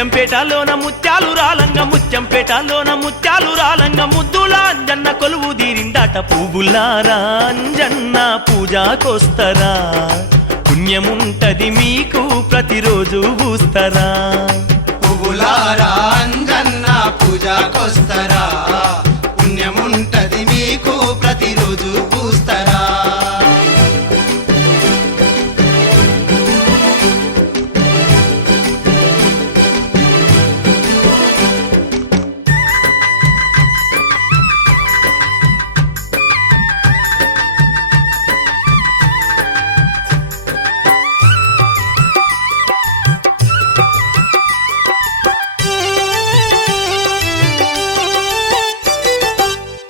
ముత్యంపేటలోన ముత్యాలు రాలంగ ముత్యంపేటలోన ముత్యాలు రాలంగ ముద్దుల అంజన్న కొలువు దీరిండాట పువ్వులారా అంజన్న పూజాకొస్తరా పుణ్యముంటది మీకు ప్రతిరోజు పూస్తరా పువ్వులారా అంజన్న పూజాకొస్తరా పుణ్యముంటది మీకు ప్రతిరోజు పూస్తరా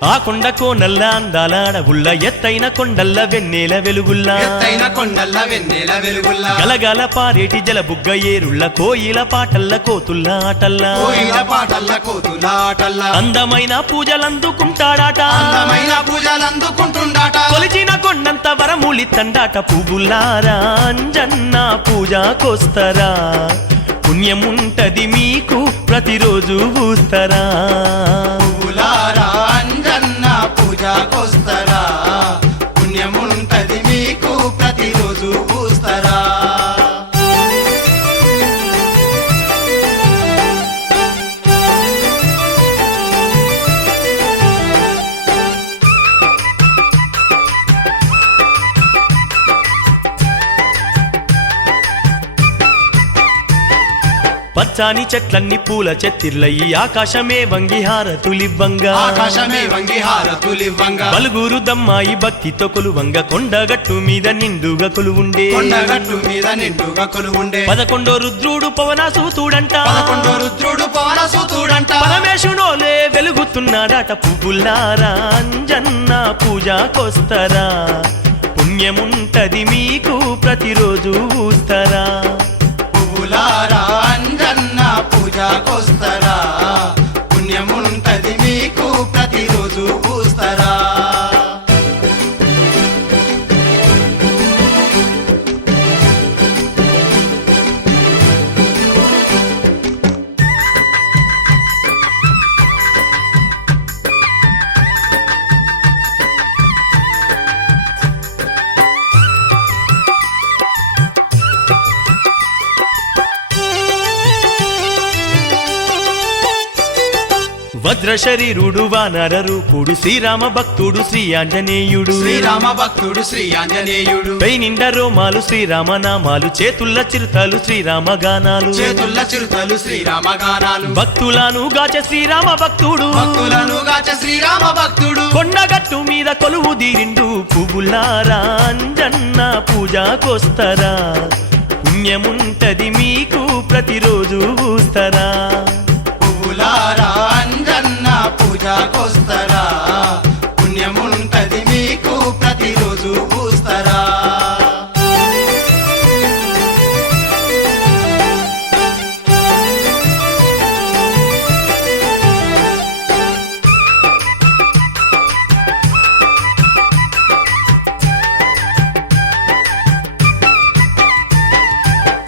ఆ కొండ కోనల్ల అందాల అడవుల్ల ఎత్తైన కొండల్ల వెన్నెల వెలుగుల్లా ఎత్తైన కొండల్ల వెన్నెల వెలుగుల్లా గలగల పారేటి జలబుగ్గ ఏరుళ్ళ కోయిల పాటల్ల కోతుల్ల ఆటల్లా కోయిల పాటల్ల కోతుల ఆటల్లా అందమైన పూజలందుకుంటాడాట అందమైన పూజలందుకుంటుండాట కొలిచిన కొండంత వరములిత్తండాట పువ్వులారా అంజన్న పూజాకొస్తరా పుణ్యముంటది మీకు ప్రతిరోజు పూస్తరా పువ్వులారా అంజన్న పూజాకొస్తరా పుణ్యముంటది మీకు ప్రతిరోజు పూస్తరా పచ్చాని చెట్లన్నీ పూల చెత్తిర్లయి ఆకాశమే వంగి హారతులివ్వంగా ఆకాశమే వంగి హారతులివ్వంగా బలుగురు దమ్మాయి భక్తితో కొలువంగ కొండగట్టు మీద నిండుగా కొలువుండే కొండగట్టు మీద నిండుగా కొలువుండే 11 రుద్రుడు పవనాసూతుడంట 11 రుద్రుడు పవనసూతుడంట పరమేశునోలే వెలుగుతున్నాడట పువ్వులారా అంజన్న పూజాకొస్తరా పుణ్యముంటది మీకు ప్రతిరోజు పూస్తరా పువ్వులారా అంజన్న పూజాకొస్తరా పుణ్యముంటది మీకు ప్రతిరోజు పూస్తరా వజ్ర శరీరుడు వానర రూపుడు శ్రీరామ భక్తుడు శ్రీ ఆంజనేయుడు శ్రీరామ భక్తుడు శ్రీ ఆంజనేయుడు పై నిండా రోమాలు శ్రీరామ నామాలు చేతుల్ల చిరుతలు శ్రీరామ గానాలు చేతుల్ల చిరుతలు శ్రీరామ గానాలు భక్తులను గాచే శ్రీరామ భక్తుడు భక్తులను గాచ శ్రీరామ భక్తుడు కొండగట్టు మీద కొలువు దీరిండు పువ్వులారా అంజన్న పూజాకొస్తరా పుణ్యముంటది మీకు ప్రతిరోజు పూస్తరా పువ్వులారా అంజన్న పూజాకొస్తరా పుణ్యముంటది మీకు ప్రతిరోజు పూస్తరా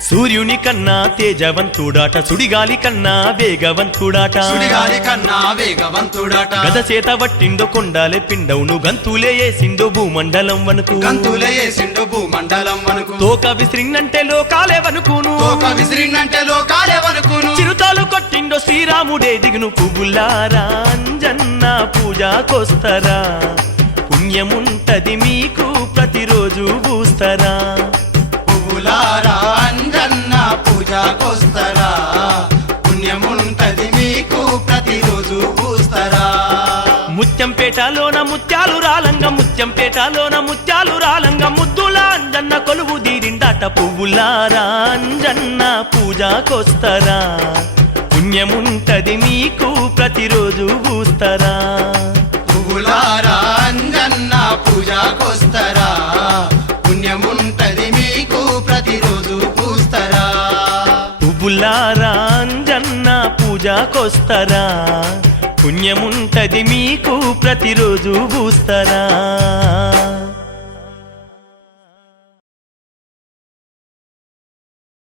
సూర్యుని కన్నా తేజవంతుడాట సుడిగాలి కన్నా వేగవంతుడాట సుడిగాలి కన్నా వేగవంతుడాట గద చేత వట్టిండో కొండాలే పిండవును గంతులే వేసిండో భూమండలం వనుకు గంతులే వేసిండు భూమండలం వనుకు తోక విసిరిందంటే లోకాలే వనుకును తోక విసిరిందంటే లోకాలే వనుకును చిరుతాలు కొట్టిండో శ్రీరాముడే దిగును పువ్వులారా అంజన్న పూజాకొస్తరా పుణ్యముంటది మీకు ప్రతిరోజు పూస్తరా పువ్వులారా అంజన్న పూజాకొస్తరా పుణ్యముంటది మీకు ప్రతిరోజు పూస్తరా ముత్యంపేటలోన ముత్యాలు రాలంగ ముత్యంపేటలోన ముత్యాలు రాలంగ ముద్దుల అంజన్న కొలువు దీరిండాట పువ్వులారా అంజన్న పూజాకొస్తరా పుణ్యముంటది మీకు ప్రతిరోజు పూస్తరా పువ్వులారా అంజన్న పూజాకొస్తరా పుణ్యముంటది మీకు ప్రతిరోజు పూస్తరా పువ్వులారా అంజన్న పూజాకొస్తరా పుణ్యముంటది మీకు ప్రతిరోజు పూస్తరా